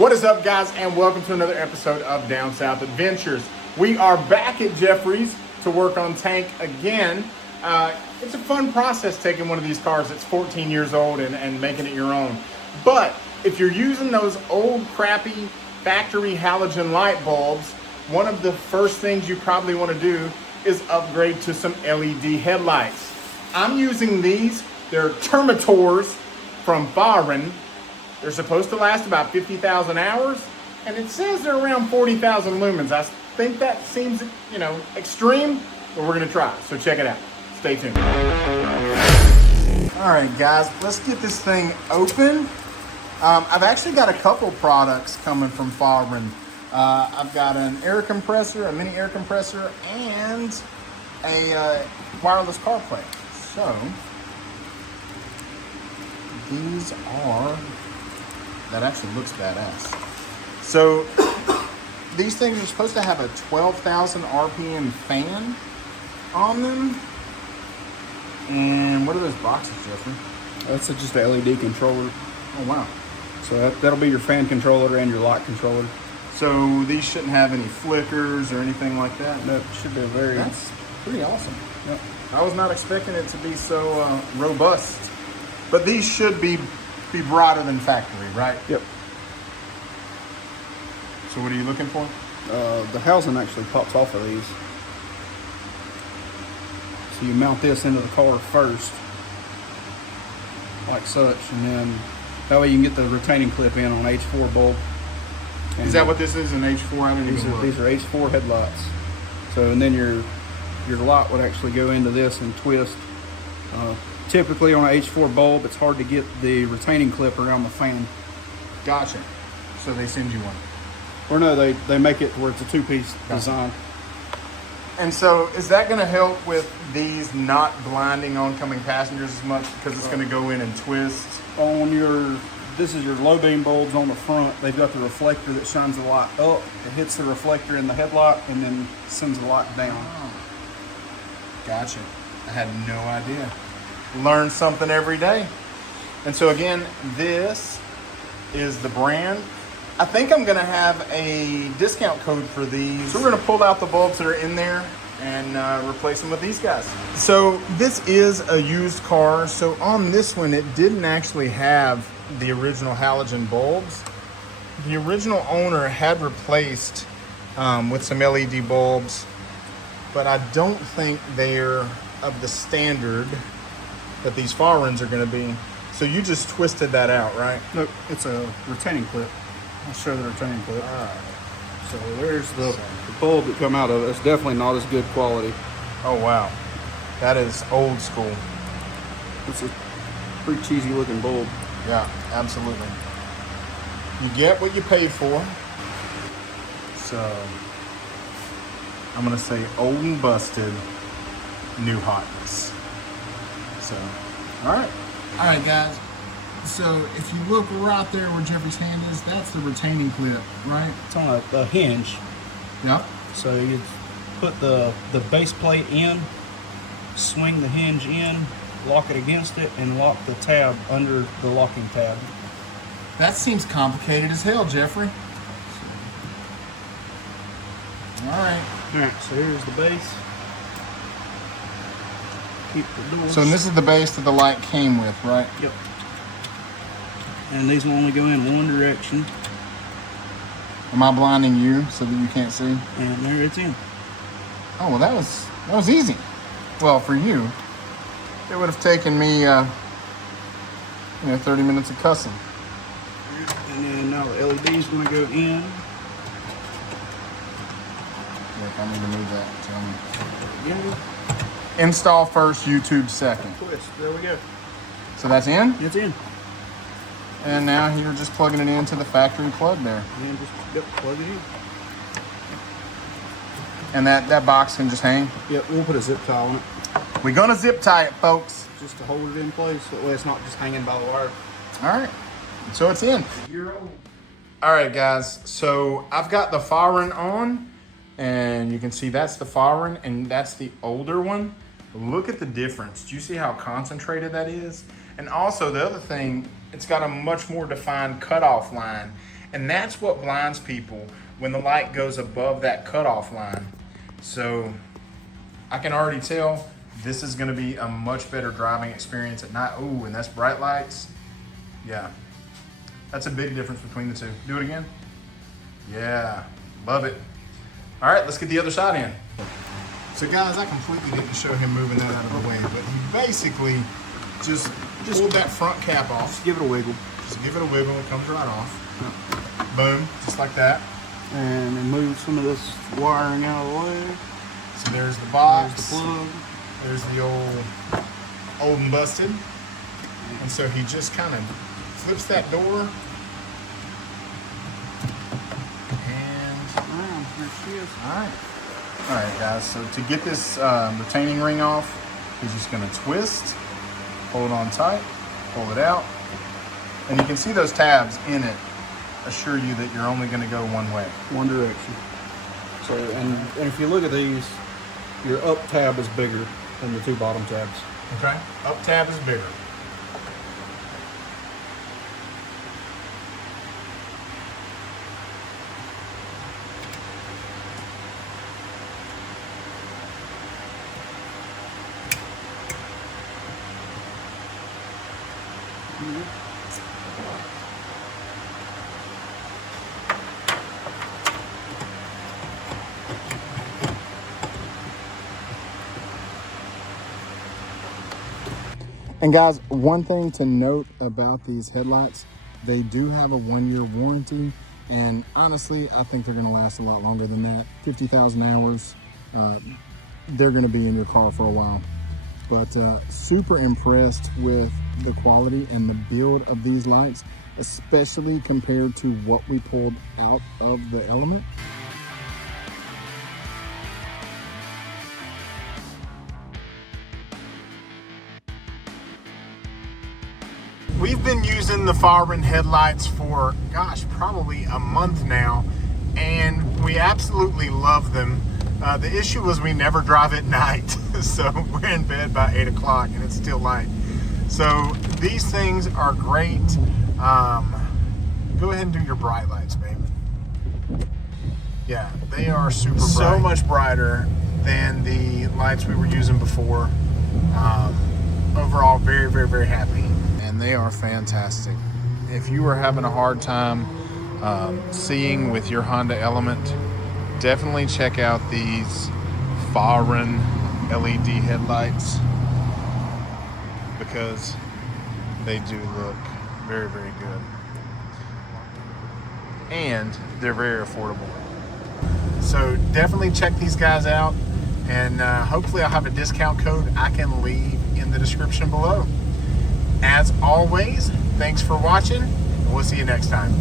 What is up, guys, and welcome to another episode of Down South Adventures. We are back at Jeffrey's to work on tank again. It's a fun process taking one of these cars that's 14 years old and making it your own. But if you're using those old crappy factory halogen light bulbs, one of the first things you probably want to do is upgrade to some LED headlights. I'm using these. They're Termitors from Fahren. They're supposed to last about 50,000 hours, and it says they're around 40,000 lumens. I think that seems, extreme, but we're gonna try. So check it out. Stay tuned. All right, guys, let's get this thing open. I've actually got a couple products coming from Fahren. I've got an air compressor, a mini air compressor, and a wireless CarPlay. So these are, that actually looks badass. So these things are supposed to have a 12,000 RPM fan on them. And what are those boxes, Jeffrey? That's just an LED controller. Oh, wow. So that'll be your fan controller and your light controller. So these shouldn't have any flickers or anything like that? That should be very... That's pretty awesome. Yep. I was not expecting it to be so robust. But these should be brighter than factory, right? Yep. So what are you looking for? The housing actually pops off of these. So you mount this into the car first, like such, and then that way you can get the retaining clip in on H4 bulb. And is that what this is, an H4? I didn't even look. These are H4 headlights. So, and then your light would actually go into this and twist. Typically on an H4 bulb, it's hard to get the retaining clip around the fan. Gotcha. So they send you one. Or no, they make it where it's a two-piece design. And so is that going to help with these not blinding oncoming passengers as much because it's going to go in and twist? This is your low beam bulbs on the front. They've got the reflector that shines the light up. It hits the reflector in the headlight and then sends the light down. Oh. Gotcha. I had no idea. Learn something every day. And so again, this is the brand. I think I'm gonna have a discount code for these. So we're gonna pull out the bulbs that are in there and replace them with these guys. So this is a used car. So on this one, it didn't actually have the original halogen bulbs. The original owner had replaced with some LED bulbs, but I don't think they're of the standard that these Fahrens are going to be. So you just twisted that out, right? Nope, it's a retaining clip. I'll show the retaining clip. So there's the bulb that come out of it. It's definitely not as good quality. Oh, wow. That is old school. It's a pretty cheesy looking bulb. Yeah, absolutely. You get what you pay for. So I'm going to say old and busted, new hotness. So, all right, guys. So if you look right there where Jeffrey's hand is, that's the retaining clip, right? It's on a hinge. Yep. So you put the base plate in, swing the hinge in, lock it against it, and lock the tab under the locking tab. That seems complicated as hell, Jeffrey. All right. All right, so here's the base. Keep the doors. So this is the base that the light came with, right? Yep. And these will only go in one direction. Am I blinding you so that you can't see? And there it's in. Oh, well, that was easy. Well, for you, it would have taken me, 30 minutes of cussing. And then now the LED's going to go in. Look, I need to move that. Tell me. Yeah. Install first, YouTube second. Twist. There we go. So that's in? It's in. And now you're just plugging it into the factory plug there. And just plug it in. And that box can just hang? Yep, we'll put a zip tie on it. We're gonna zip tie it, folks. Just to hold it in place, so that way it's not just hanging by the wire. All right, so it's in. All right, guys, so I've got the Fahren on, and you can see that's the Fahren, and that's the older one. Look at the difference. Do you see how concentrated that is? And also the other thing, it's got a much more defined cutoff line. And that's what blinds people when the light goes above that cutoff line. So I can already tell this is gonna be a much better driving experience at night. Ooh, and that's bright lights. Yeah, that's a big difference between the two. Do it again. Yeah, love it. All right, let's get the other side in. So guys, I completely didn't show him moving that out of the way, but he basically just pulled that front cap off. Give it a wiggle. Just give it a wiggle, it comes right off. Yep. Boom, just like that. And then move some of this wiring out of the way. So there's the box. There's the plug. There's the old and busted. And so he just kind of flips that door. And here she is. all right guys, so to get this retaining ring off, he's just gonna twist, hold on tight, pull it out. And you can see those tabs in it assure you that you're only gonna go one way. One direction. So, and if you look at these, your up tab is bigger than the two bottom tabs. Okay, up tab is bigger. And guys, one thing to note about these headlights, they do have a 1-year warranty, and honestly, I think they're gonna last a lot longer than that. 50,000 hours, they're gonna be in your car for a while. But super impressed with the quality and the build of these lights, especially compared to what we pulled out of the Element. We've been using the Fahren headlights for, gosh, probably a month now, and we absolutely love them. The issue was we never drive at night, so we're in bed by 8 o'clock and it's still light. So these things are great. Go ahead and do your bright lights, babe. Yeah, they are super bright. So much brighter than the lights we were using before. Overall, very, very, very happy. And they are fantastic. If you are having a hard time seeing with your Honda Element, definitely check out these Fahren LED headlights, because they do look very, very good. And they're very affordable. So definitely check these guys out, and hopefully I'll have a discount code I can leave in the description below. As always, thanks for watching, and we'll see you next time.